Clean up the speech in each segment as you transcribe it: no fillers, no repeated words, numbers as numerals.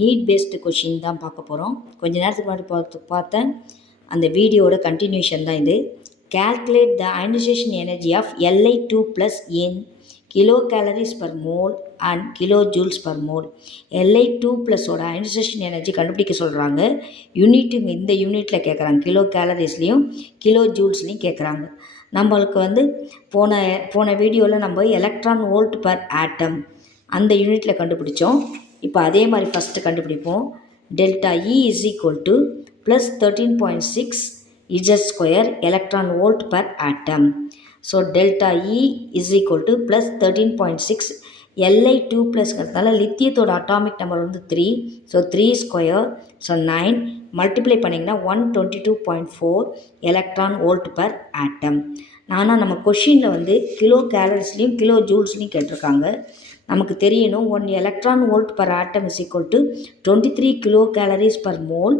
NEET based question தான் பார்க்க போகிறோம். கொஞ்ச நேரத்துக்கு முன்னாடி பார்த்தேன் அந்த வீடியோட கண்டினியூஷன் தான் இது. Calculate the ionization energy of Li2 plus in kilocalories per mole and kilojoules per mole. Li2 plus ஓட அயனைசேஷன் எனர்ஜி கண்டுபிடிக்க சொல்கிறாங்க. யூனிட்டும் இந்த யூனிட்டில் கேட்குறாங்க, கிலோ கேலரிஸ்லேயும் கிலோ ஜூல்ஸ்லேயும் கேட்குறாங்க. நம்மளுக்கு போன வீடியோவில் நம்ம எலக்ட்ரான் வோல்ட் பர் ஆட்டம் அந்த யூனிட்டில் கண்டுபிடிச்சோம். இப்போ அதே மாதிரி ஃபஸ்ட்டு கண்டுபிடிப்போம். Delta E is equal to plus 13.6 Z square electron volt per atom. So delta E is equal to plus 13.6 Li2 plus லித்தியத்தோட atomic number 3. So 3 square, so 9 multiply பண்ணிங்கன்னா 122.4 electron volt per ஆட்டம். ஆனால் நம்ம கொஷினில் kilo கேலரிஸ்லையும் kilo ஜூல்ஸ்லையும் கேட்டிருக்காங்க. நமக்கு தெரியணும் 1 electron volt per atom is equal to 23 kilo calories per mole.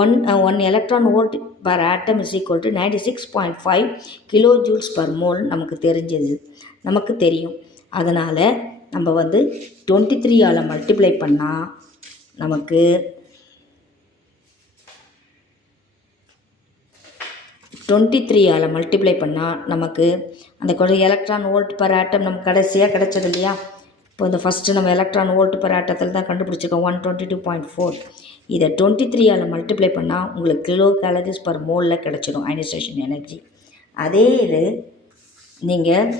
1 electron volt per atom is equal to 96.5 kilojoules per mole நமக்கு தெரியும். அதனால் நம்ம 23 மல்டிப்ளை பண்ணால் நமக்கு 23 மல்டிப்ளை பண்ணால் நமக்கு அந்த எலக்ட்ரான் வோல்ட் பர் ஆட்டம் நமக்கு கடைசியாக கிடச்சது இல்லையா. இப்போ இந்த ஃபஸ்ட்டு நம்ம எலக்ட்ரான் வோல்ட் பர் ஆட்டத்தில் தான் கண்டுபிடிச்சிருக்கோம் 122.4. இதை 23 மல்டிப்ளை பண்ணால் உங்களுக்கு கிலோ கேலரிஸ் பர் மோலில் கிடச்சிடும் அயனைசேஷன் எனர்ஜி. அதே இது நீங்கள்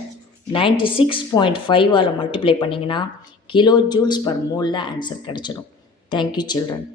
96.5 மல்டிப்ளை பண்ணிங்கன்னா கிலோ ஜூல்ஸ் பர் மோலில் ஆன்சர் கிடச்சிடும். Thank you children.